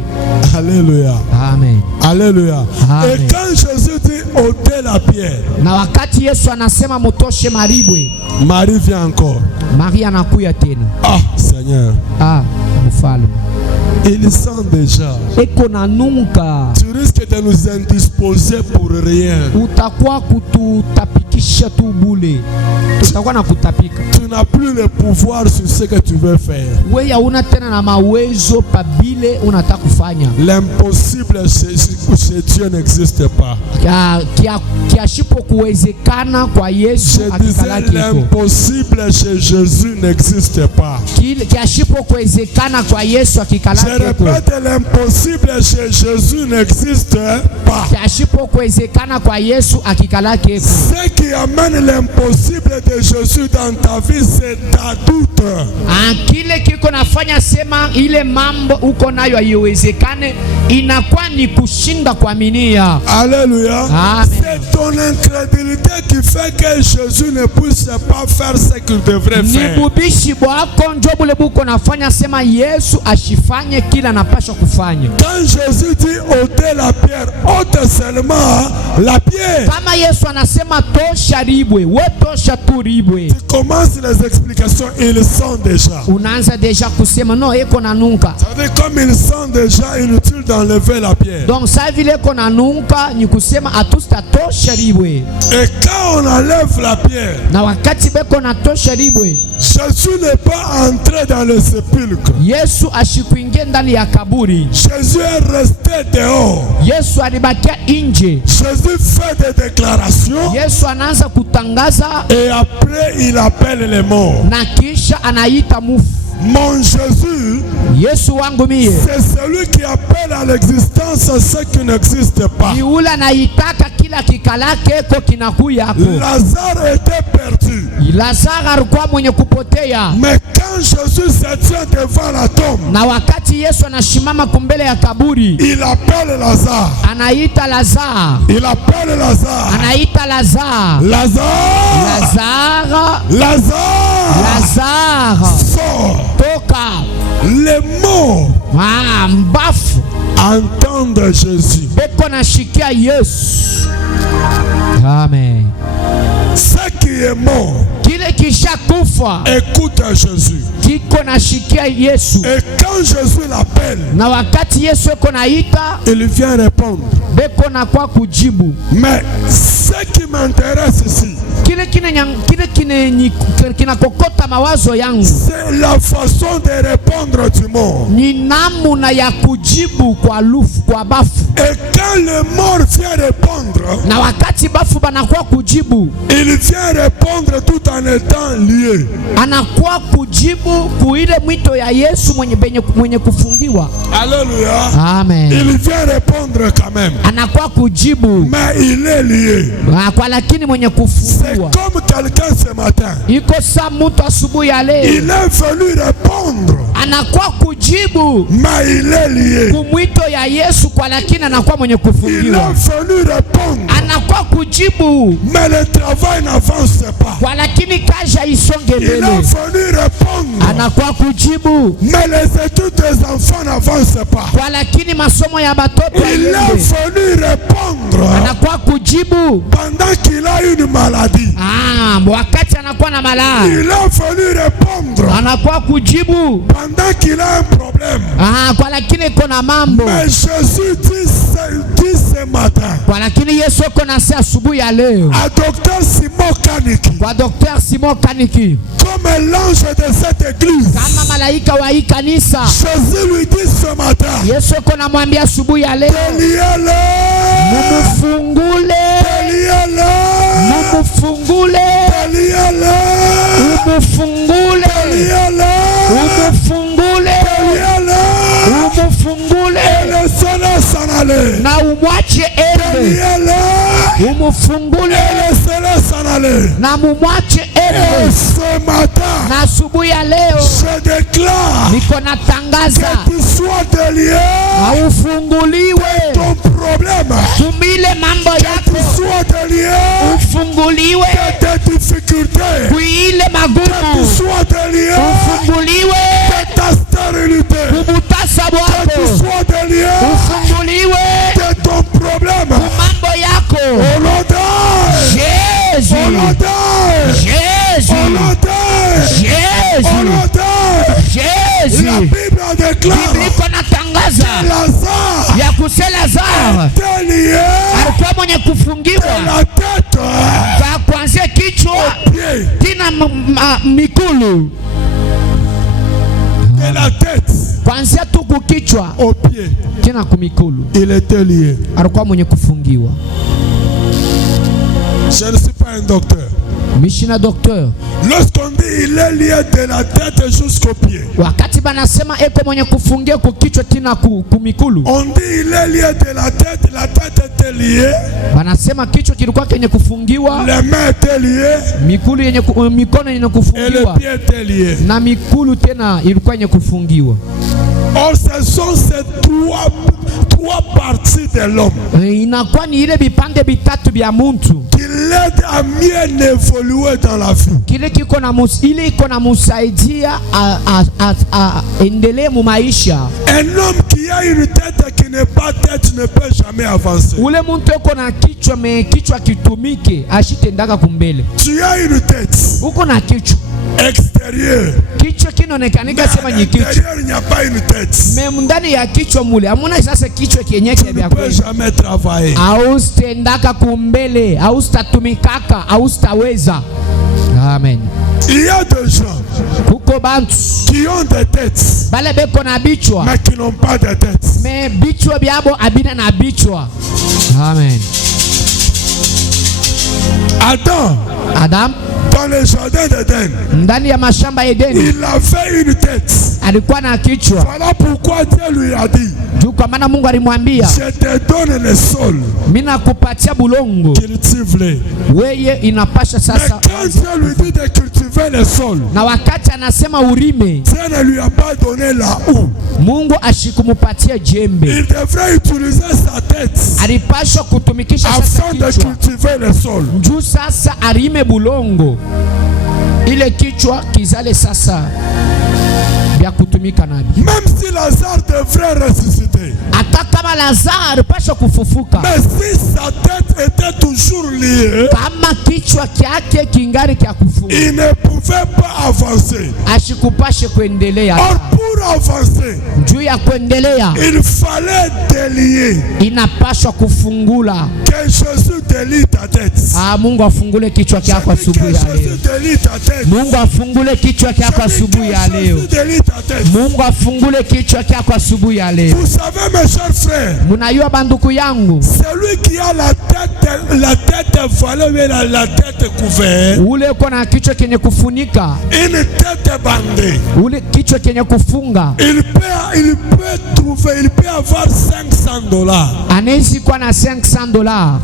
Alléluia. Amen. Alléluia. Amen. Et quand Jésus dit, ôtez la pierre, Na wakati Yesu anasema mutoshe maribwe, Marie vient encore. Maria anakuya tena. Ah, Seigneur, Mfalme. ils sont déjà. Eko na nunka. Tu risques de nous indisposer pour rien. Utakuwa kututapikisha tu bule. Tutakuwa na kutapika. Tu n'as plus le pouvoir sur ce que tu veux faire. Wewe hauna tena na mawezo pabile unataka kufanya. L'impossible chez Dieu n'existe pas. Kiashipo kuwezekana kwa Yesu Je disais l'impossible chez Jésus n'existe pas. Kiashipo kuwezekana kwa Yesu akikalake. Je répète, l'impossible chez Jésus n'existe pas. Kiashipo kuwezekana kwa Yesu akikalake. Ce qui amène l'impossible de Jésus dans ta vie, c'est ta doute. Kile kiko nafanya sema ile mambo uko nayo haiwezekane, inakuwa ni kushinda kuaminia. Alléluia. C'est ton incrédulité qui fait que Jésus ne puisse pas faire ce qu'il devrait faire. Ni bubishi bwako njo bule buko nafanya sema Yesu ashifanye kila anapaswa kufanya. Quand Jésus dit ôtez la pierre, ôte seulement la pierre. Kama Yesu anasema tosha ribwe, we tosha tu ribwe. Tu commences les explications, ils sont déjà. Unaanza deja kusema no eko na nunka. Ça veut dire comme ils sont déjà inutiles d'enlever la pierre. Donc ça vile eko na nunka ni kusema atusta tosha ribwe. Et quand on enlève la pierre, na wakati beko na tosha ribwe, Jésus n'est pas entré dans le sépulcre. Yesu ashikuingia ndani ya kaburi. Jésus est resté dehors. Yesu alibakia nje. Jésus fait des déclarations. Yesu anaanza kutangaza. Et après il appelle les morts. Na kisha anaita mufu. Mon Jésus, Yesu wangu mie, c'est celui qui appelle à l'existence ce qui n'existe pas. ni ule anaitaka kila kikalake ko kinakuya hapo. Lazare était perdu. Lazaro alikuwa mwenye kupotea. Mais quand Jésus se tient devant la tombe, na wakati Yesu anashimama kumbele ya kaburi, il appelle Lazare. anaita Lazaro. Il appelle Lazare. Anaita Lazaro. Lazare. Lazaro. Lazare. Lazaro. Sors. Toka. Les morts mbafu entendent Jésus. beko nashikia Yesu. Amen. Ce qui est mort, kile kisha kufa, écoute Jésus. kiko nashikia Yesu. Et quand Jésus l'appelle, na wakati Yesu eko naita, il vient répondre. beko na kwa kujibu. Mais ce qui m'intéresse ici, kile kinakokota mawazo yangu, c'est la façon de répondre du mort. ni namuna ya kujibu kwa lufu, kwa bafu. Et quand le mort vient répondre, na wakati bafu banakuwa kujibu, il vient répondre tout en étant lié. anakuwa kujibu kuile mwito ya Yesu mwenye kufungiwa. Alléluia. Amen. Il vient répondre quand même. Anakuwa kujibu, mais il est lié. kwa lakini mwenye C'est kufungiwa. comme quelqu'un ce matin. Iko saa mtu asubuhi ya leo, Il est venu répondre, anakuwa kujibu mais il est lié. kumwito ya Yesu, kwa lakini anakuwa mwenye Il est kufungiwa. venu répondre, Anakuwa anakuwa kujibu, mais le travail n'avance pas. kwa lakini kazi haisonge Il est mbele. venu répondre, Anakuwa kujibu, mais les études des enfants n'avancent pas. kwa lakini masomo ya batoto Il est haiende. venu répondre Anakuwa kujibu, pendant qu'il a une maladie. wakati anakuwa na malaa. Il est venu répondre Anakuwa kujibu, pendant qu'il a un problème. kwa lakini kuna mambo. Mais Jésus dit ce matin Kwa lakini Yesu yuko nasi asubuhi ya leo, à Docteur Simon Kaniki, kwa Dr. Simon Kaniki, comme l'ange de cette église, kama malaika wa hii kanisa. Jésus lui dit ce matin, Yesu yuko namwambia asubuhi ya leo, déliez-le, mumufungule, déliez-le, mumufungule, déliez-le, umufungule, déliez-le, umufungule, déliez-le, umufungule, et laissez-le s'en aller. na umwache ende. Déliez-le, Umufungule et laissez-le s'en aller. na mumwache Et ende. ce matin, Na asubuhi ya leo je déclare niko natangaza, que tu sois délié ufunguliwe, ton problème, tumile mambo que tu yako, sois délié ufunguliwe de tes difficultés, kuile que tu magumu, sois délié ufunguliwe de ta stérilité, kubutasa que tu bwako, sois délié ufunguliwe de ton problème. mambo yako. Au nom de Jésus, au nom de Jésus, au nom de au Jésus, nom de Jésus. la Bible déclare Biblia iko natangaza Lazare ya kuse Lazaro était lié alikuwa mwenye kufungiwa de la tête kwa kuanzia kichwa au pied, tina mikulu, de la tête kuanzia tu kukichwa au pied. tina kumikulu, Il était lié. alikuwa mwenye kufungiwa. Je ne suis pas un docteur. Mishina docteur, Lorsqu'on dit il est lié de la tête jusqu'au pied, wakati banasema eko mwenye kufungia kukichwa tina kumikulu, on dit il est lié de la tête était liée, banasema kichwa kilikuwa kenye kufungiwa, les mains étaient liées mikulu yenye mikono yenye et le kufungiwa pied était lié. na mikulu tena ilikuwa yenye kufungiwa. Or, ce sont ces trois parties de l'homme Inakuwa ni ile vipande vitatu vya muntu qui l'aident à mieux évoluer dans la vie. kile kiko na ile iko na musaidia endelee mu maisha. Un homme qui a une tête qui n'est pas tête ne peut jamais avancer. Ule muntu uko na kichwa me kichwa kitumike ashitendaka kumbele. Tu as une tête Uko na kichwa extérieure, kichwa kinaonekanika sema ni kichwa, l'intérieur il n'y a pas une tête. me ndani ya kichwa mule hamuna sasa kichwa kienyeche Tu ne vya peux kweli. jamais travailler. Austendaka kumbele, austatumikaka, austaweza. Amen. Il y a des gens Kuko bantu qui ont des têtes bale beko na bichwa mais qui n'ont pas de tête. me bichwa byabo abina na bichwa. Amen. Adam Dans le jardin d'Éden, ndani ya mashamba Edeni il avait une tête. alikuwa na kichwa. Voilà pourquoi Dieu lui a dit, Juu kwa maana Mungu alimwambia, je te donne le sol, mimi nakupatia bulongo, cultive-le. weye inapasha Mais sasa. quand Dieu lui dit de cultiver le sol, Na wakati anasema urime, Dieu ne lui a pas donné la houe. Mungu ashikumupatia jembe, Il devrait utiliser sa tête alipashwa kutumikisha sasa afin de kichwa cultiver le sol. juu sasa arime bulongo, ile kichwa kizale sasa vya kutumika navyo. Même si Lazare devrait ressusciter, Hata kama Lazaro alipashwa kufufuka, mais si sa tête était toujours liée, kama kichwa kyake kingali kya kufunga, il ne pouvait pas avancer. ashikupashe kuendelea. Or, pour avancer, Juu ya kuendelea il fallait délier. inapashwa kufungula. Que Jésus délie ta tête. Mungu afungule kichwa kyako Que asubuhi ya Jésus leo. délie ta tête. Mungu afungule kichwa kyako asubuhi ya leo. Jésus délie ta tête. Mungu afungule kichwa kyako asubuhi ya leo. Vous savez, mes chers frères, Munayua banduku yangu, celui qui a la tête voilée, la tête couverte, ule uko na kichwa kenye kufunika, une tête bandée, ule kichwa kenye kufunga, il peut avoir $500. anaishi kwa na $500.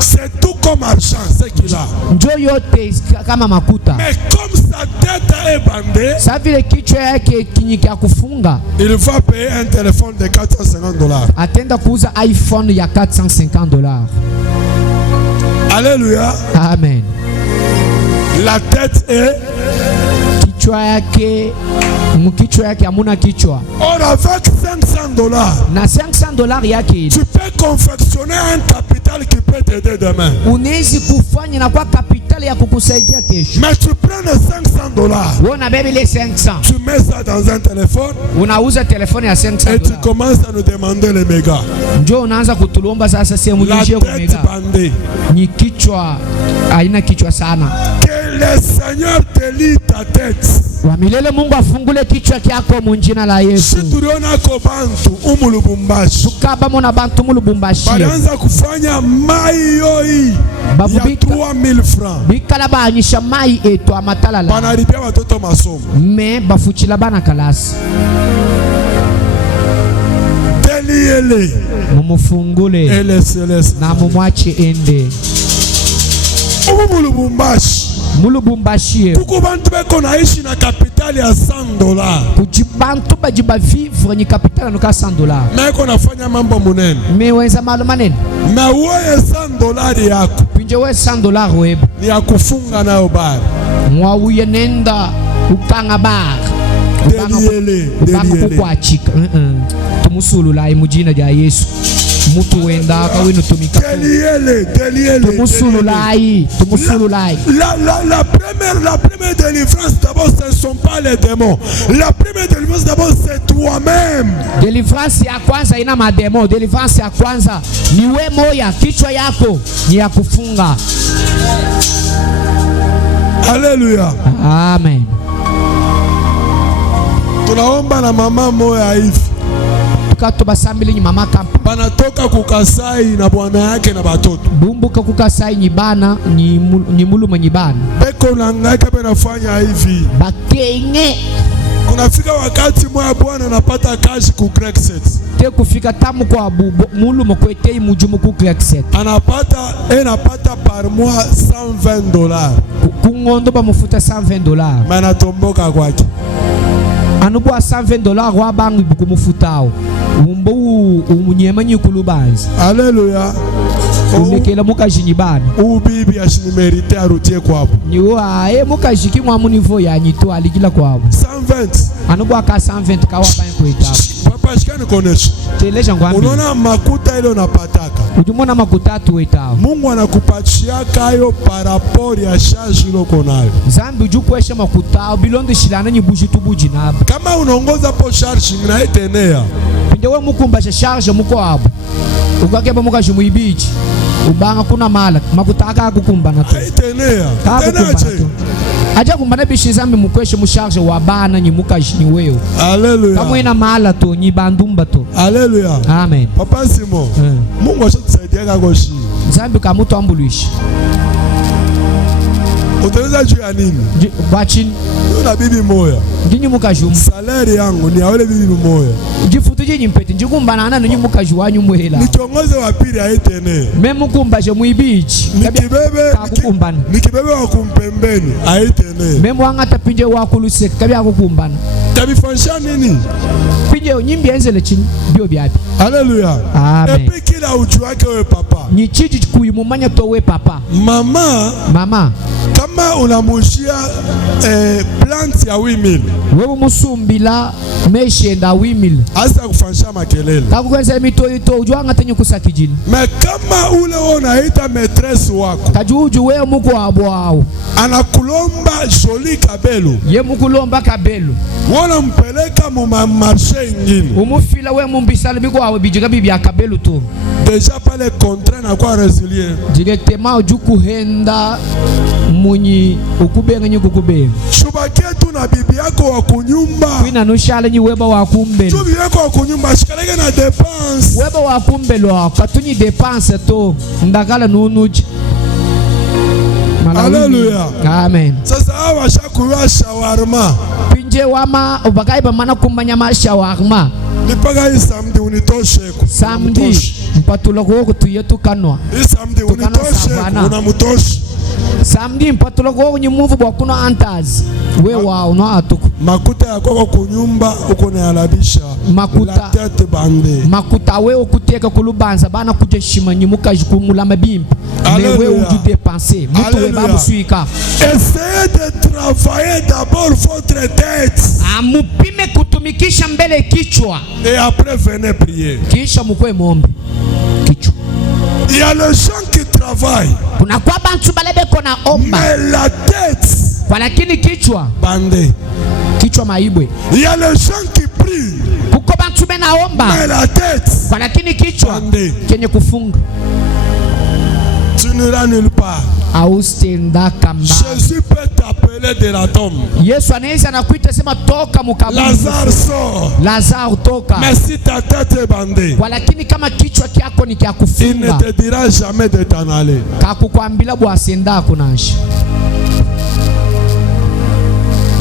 C'est tout comme argent, ce qu'il a. Njo yote kama makuta. Mais comme sa tête est bandée, Sa vile kichwa yake kinyi kya kufunga, il va payer un téléphone de $450. atenda kuuza iPhone ya $450. Alléluia. Amen. La tête est Kichwa yake, mkichwa yake hamuna kichwa. or avec $500 Na $500 yake tu peux confectionner un capital qui peut t'aider demain. unaweza kufanya na kwa kapitali ya kukusaidia kesho. Mais tu prends les $500, Wewe unabeba ile 500, tu mets ça dans un téléphone unauza telefoni ya et tu $500. commences à nous demander les mégas. Njoo unaanza kutulomba sasa sehemu La nyingine tête kumega. bandée. Ni kichwa haina kichwa sana. Que le Seigneur te lie ta tête. Wa milele Mungu afungule kichwa kyako mu jina la Yesu. Si tuliona ko bantu umulubumbashi Tukaba mona bantu mu Lubumbashi. balianza kufanya mai yoi ya 3000 francs, Bikala banyisha mai etu amatalala. banaribia watoto masomo. Me bafuchila bana kalasi. Deliele Mumufungule ele celeste na mumwache ende. umulubumbashi. Mu Lubumbashi Kuko bantu beko naishi na kapitali ya $100 kujibantu bajiba vivre ni kapitala nuka $100. na iko nafanya mambo munene. Me wenza malu manene. Na wewe $100 yako Pinje we $100 webo. ni ya kufunga nayo bari. Mwauye nenda upanga bar. Deliele Upanga kukwachika. Tumusulula mu jina ja Yesu. Mutu wenda ka winu tumika. Deliele Tumusululai. La première délivrance d'abord ce ne sont pas les démons. La première délivrance d'abord c'est toi-même. Deliverance ya kwanza ina mademo. Deliverance ya kwanza ni we moya, kichwa yako ni ya kufunga. Alléluia. Amen. Tunaomba na mama moya hivi. Tukato basambili ni mama kampa. Banatoka kukasai na bwana yake na batoto. Bumbuka kukasai ni bana ni muluma ni bana. Beko nangaika benafanya hivi. Bakenge. Kunafika wakati mwa bwana anapata kazi ku Grexet. Te kufika tamu kwa muluma kwetei mujumu ku Grexet. Anapata par mois $120. Kungondo ba mufuta $120. Mana tomboka kwake. Anubwa $120 wa bangu bukumufutao. Umbo umunyemanyi kulubanzi. Alléluia. Ulekela mukajini bana. Bibi ashinimerite arutie kwabo. Ni wa mukajiki mwa munivo ya nyito aligila kwabo. 120. Anubwa ka 120 kawa bangu kwetao. Papa shikani konesha. Teleja ngwambi. Unaona makuta ile unapataka. Ujumona makutatu wetao. Mungu anakupatia kayo par rapport ya charge iloko nayo. Zambi ujukwesha makutao bilondo shilana nyibuji tubuji nabo. Kama unaongoza po charge na itenea. Pindewe mukumba charge muko abo. Ukakeba mukaji muibiji. Ubanga kuna mala makutaka kukumba na to. Itenea. Tenaje. Aja kumbana bishi zambi mukweshe mu charge wa bana nyi mukaji ni wewe. Alléluia. Kama ina mala to nyi bandumba to. Alléluia. Amen. Papa Simon. Mungu ashatusaidia kagoshi. Zambi kamuto ambulishi. Utaweza juu ya nini? Bachin. Na bibi moya. Ndinyi mukajumu. Salary yangu ni awele bibi moya. Jifutu jinyi mpete njikumbana na nyi mukaju wanyu muhela. Ni kiongozi wa pili aitene. Memu kumbaje muibiji. Nikibebe wa kumpembeni aitene. Memu angata pinje wa kuluse kabya kukumbana. Tabifanisha nini? Pinje nyimbi enzele chini bio byapi. Alléluia. Amen. Epi kila uchu wake we papa. Ni chiji kuyimumanya to we papa. Mama. Kama unamushia plant ya 8000. Wewe musumbila meshenda 8000. Asa kufanisha makelele. Takukwenza mito ito ujwanga tenye kusakijini. Me kama ule unaita maîtresse wako. Kajuju wewe muko abwao. Anakulomba joli kabelo. Ye mukulomba kabelo. Wona mpeleka mu marché ingine. Umufila wewe mumbisala biko awe bijiga bibi akabelo to. Déjà pale contrat na kwa résilier. Directement ujuku henda munyi ukubenga nyi kukubenga. Shubakia tu na bibi yako wa kunyumba. Kwina nushala nyi weba wa kumbelo. Tu bibi yako wa kunyumba shikaleke na dépense. Weba wa kumbelo katunyi dépense to ndakala nunuji. Alléluia. Amen. Sasa hawa shakuwa shawarma. Pinje wama ubakaiba mana kumanya ma shawarma. Nipaka hii samedi unitoshe. Samedi mpatula ko tuyetu kanwa. Hii samedi unitoshe unamutoshe. Samedi mpatula ko nyimuvu bwa kuna antazi. We wao no atuko. Makuta ya kwako kunyumba uko na alabisha. Makuta. La tête bande. Makuta we okuteka kulubanza bana kujeshima nyimuka jikumula mabimpa. mewe ujidepense mutu weba musuika. Essayez de travailler d'abord votre tête. Amupime kutumikisha mbele kichwa. Et après venez prier. Kisha mukwe muombe kichwa. Il y a les gens qui travaillent. Kuna kwa bantu balebe kona omba. Mais la tête. Kwa lakini kichwa bandé. Kichwa maibwe. Il y a les gens qui prient. Kuko bantu bena omba. Mais la tête. Kwa lakini kichwa bandé. Kenye kufunga. Tu n'iras nulle part. Austenda kamba. Jésus peut t'appeler de la tombe. Yesu anaweza nakuita sema toka mukaburi. Lazare sort. Lazare toka. Mais si ta tête est bandée, walakini kama kichwa kyako ni kya kufunga, il ne te dira jamais de t'en aller. Kakukwambila bwasenda kunashi.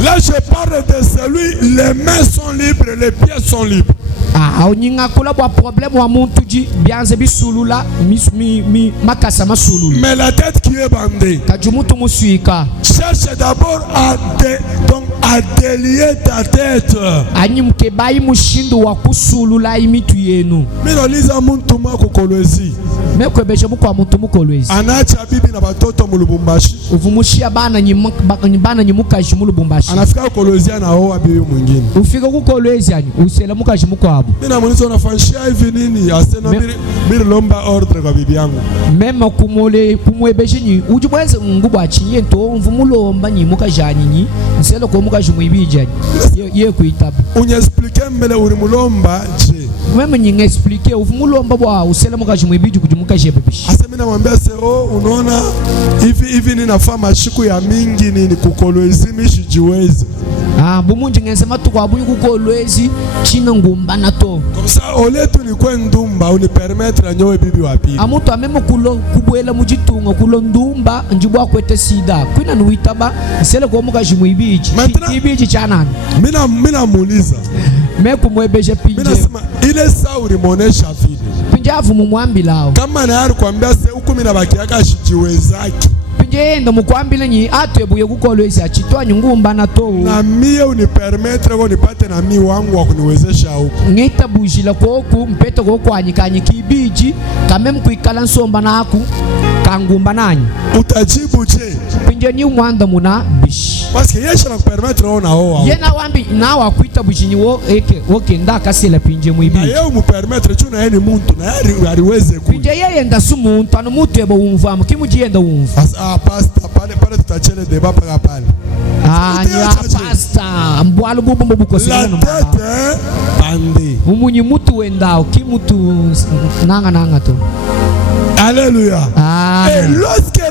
Là je parle de celui, les mains sont libres, les pieds sont libres. Onyinga kula bwa problème wa muntu ji bianze bisulula makasa masulula. Mais la tête qui est bandée, kajumutu musuika. Cherche d'abord à délier ta tête. Anyimke bayi mushindu wa kusulula imitu yenu. Mino liza muntu mako kolwezi. Mekwebeshe mukwa muntu mukolwezi. Anacha bibi na batoto mu Lubumbashi. Uvumushia bana nyimukaji mu Lubumbashi. Anafika kolwezi anaoa bibi mwingine. Ufika kukolwezi anyi usela mukaji mukwabo. Mina munizo unafanyia hivi nini? Asena miri lomba ordre kwa bibi yangu. Mema kumwebeshe nyi ujibwenze ngubwa chinye nto mvumulomba nyi mukajanyi nyi nselo ko mukaji mwibija ye kuitabu. Unye explique mbele urimulomba je. Mema nyinga explique uvumulomba bwa usela mukaji mwibija kujumukaje bebishi. Asa mina mwambia se unaona hivi ninafanya shiku ya mingi nini kukolwezi mishijiwezi. Bumunji ngensema tukwabuyi kukolwezi china ngumba nato. Comme ça ole tu ni kwe ndumba uni permettre nyowe bibi wa pili. Amuntu amemo kubwela mujitunga kulo ndumba njibwa kwete sida. Kwina nuitaba nsele ko mukaji mwibiji. Ibiji chanani. Mina muuliza. Meku mwebeje pinje. Mina sema ile saa ulimuonesha vile. Pinje afu mumwambilao. Kama na yari kuambia se huku mina baki yaka shijiwezaki. Ndo mukwambile nyi atwebuye kukolwezi achitwa nyungumba na to. Na mie unipermetre ko nipate na mi wangu wa kuniwezesha huko. Ngita bujila koku mpete ko kwanyikanye kibiji kamem kuikala nsomba naku kangumba nanyi. Utajibu je? Pinje ni umwanda muna bishi. Parce que yesha na kupermetre ona hoa. Yena wambi na wakuita bujini wo woke ndaka sela pinje mwibi. Na yeye umupermetre chuna yeye ni muntu na yeye ariweze ku. Pinje yeye ndasu muntu anu mutu ebo umvamu kimujienda umva. Pastor pale tutachele deba paka pale. Ya pastor mbwalu bubu mbuko sila no. La tête bandée. Umunyi mutu wendao kimutu nanga to. Alléluia. Et lorsque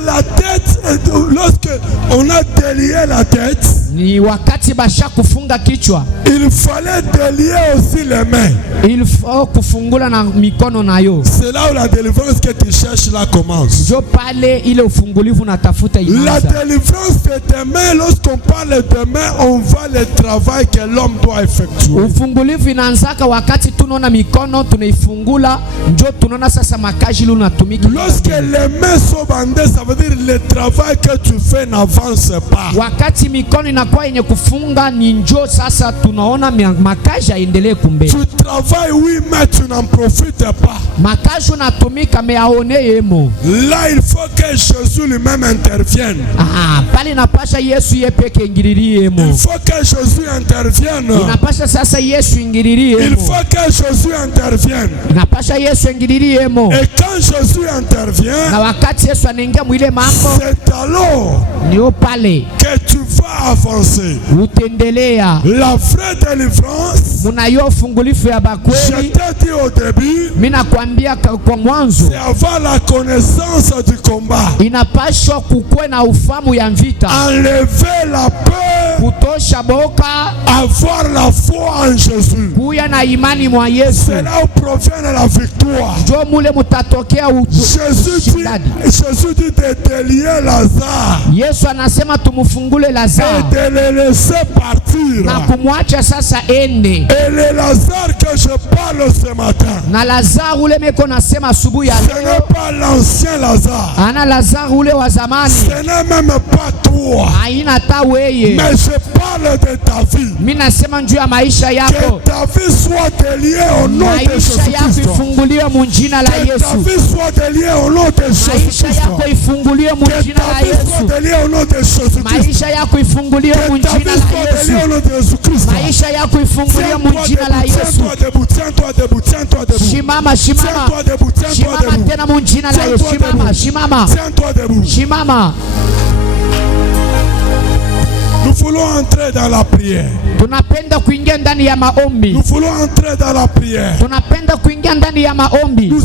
on a délié la tête, ni wakati basha kufunga kichwa, il fallait délier aussi les mains. Il faut kufungula na mikono nayo. C'est là où la délivrance que tu cherches là commence. Jo pale ile ufungulivu natafuta inaanza. La délivrance de tes mains, lorsqu'on parle de mains, on voit le travail que l'homme doit effectuer. Ufungulivu inaanzaka wakati tunaona mikono tunaifungula, njo tunaona sasa makaji lu natumika. Lorsque les mains sont bandées, ça veut dire le travail que tu fais n'avance pas. Wakati mikono inakuwa yenye kufunga ni njo sasa tunaona makaji aendelee kumbe. Tu travailles oui mais tu n'en profites pas. Makaji unatumika me aone yemo. Là il faut que Jésus lui-même intervienne. Pale napasha Yesu yepeke ingiririe yemo. Il faut que Jésus intervienne. Inapasha sasa Yesu ingiririe yemo. Il faut que Jésus intervienne. Inapasha Yesu ingiririe yemo. Et quand Jésus intervient, na wakati Yesu anaingia mwile mambo, c'est alors ndio pale que tu vas avancer. Utendelea. La vraie délivrance, munayo fungulifu ya bakweli. Je t'ai dit au début, mina kwambia kwa mwanzo, c'est avoir la connaissance du combat. Inapaswa kukue na ufamu ya vita. Enlever la peur. Kutosha boka. Avoir la foi en Jésus. Kuya na imani mwa Yesu. C'est là où provient la victoire. Jo mule mutatokea Jésus dit de délier Lazare. Yesu anasema tumufungule Lazare. Et de le laisser partir. Na kumwacha sasa ende. Et le Lazare que je parle ce matin. Na Lazare ule meko nasema asubuhi ya leo. Ce n'est pas l'ancien Lazare. Ana Lazare ule wa zamani. Ce n'est même pas toi. Haina ta weye. Mais je parle parle de ta vie. Mimi nasema njoo ya maisha yako. Que ta vie soit déliée au nom de Jésus Maisha yako Christ. ifunguliwe mu jina la Que ta Yesu. vie soit déliée au nom de Jésus Maisha Christ. yako ifunguliwe mu Que jina ta la vie soit Yesu. déliée au nom de Jésus Christ. Maisha yako ifunguliwe mu Que ta jina vie la soit déliée Yesu. au nom de Jésus Christ. Maisha yako ifunguliwe mu jina la Yesu. Tiens-toi debout, tiens-toi debout, tiens-toi debout. Shimama, shimama. Tiens-toi debout, tiens-toi Shimama debout. tena mu jina la Yesu. Shimama, shimama. Tiens-toi debout. Shimama. Nous voulons entrer dans la prière. Tunapenda kuingia ndani ya maombi. Nous voulons entrer dans la prière. Tunapenda kuingia ndani ya maombi. Nous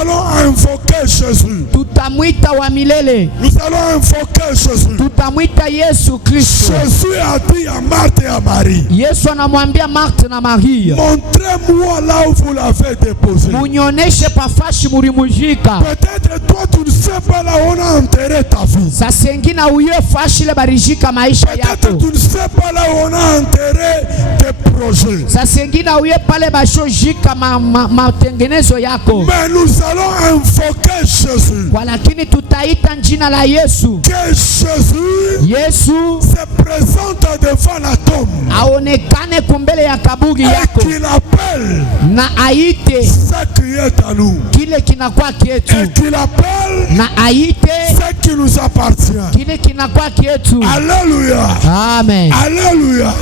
allons invoquer Jésus. Tutamwita wa milele. Nous allons invoquer Jésus. Tutamwita Yesu Kristo. Jésus a dit à Marthe et à Marie, Yesu anamwambia Martha na Maria, montrez-moi là où vous l'avez déposé. munioneshe pafashi mulimujika. Peut-être toi tu ne sais pas là où on a enterré ta vie. Sasa ingine uye fashi le barijika maisha Peut-être yako. tu ne sais pas là où on a enterré tes projets. Sasa ingine uye pale bashojika matengenezo yako. Mais nous allons invoquer Jésus. Kwa lakini tutaita jina la Yesu. Que Jésus Yesu se présente devant la tombe. aonekane kumbele ya kaburi Et yako qu'il appelle na aite ce qui est à nous. kile kinakuwa kietu, Et qu'il appelle na aite ce qui nous appartient. kile kinakuwa kietu. Alléluia. Amen. Alléluia.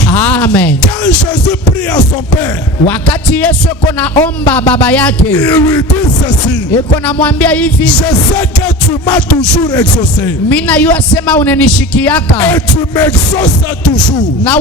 Amen. Quand Jésus prie à son Père, Wakati Yesu eko naomba baba il yake, lui dit ceci. eko namwambia hivi, Je sais que tu m'as toujours exaucé. mina yu asema unenishikiaka Et tu m'exauces toujours. na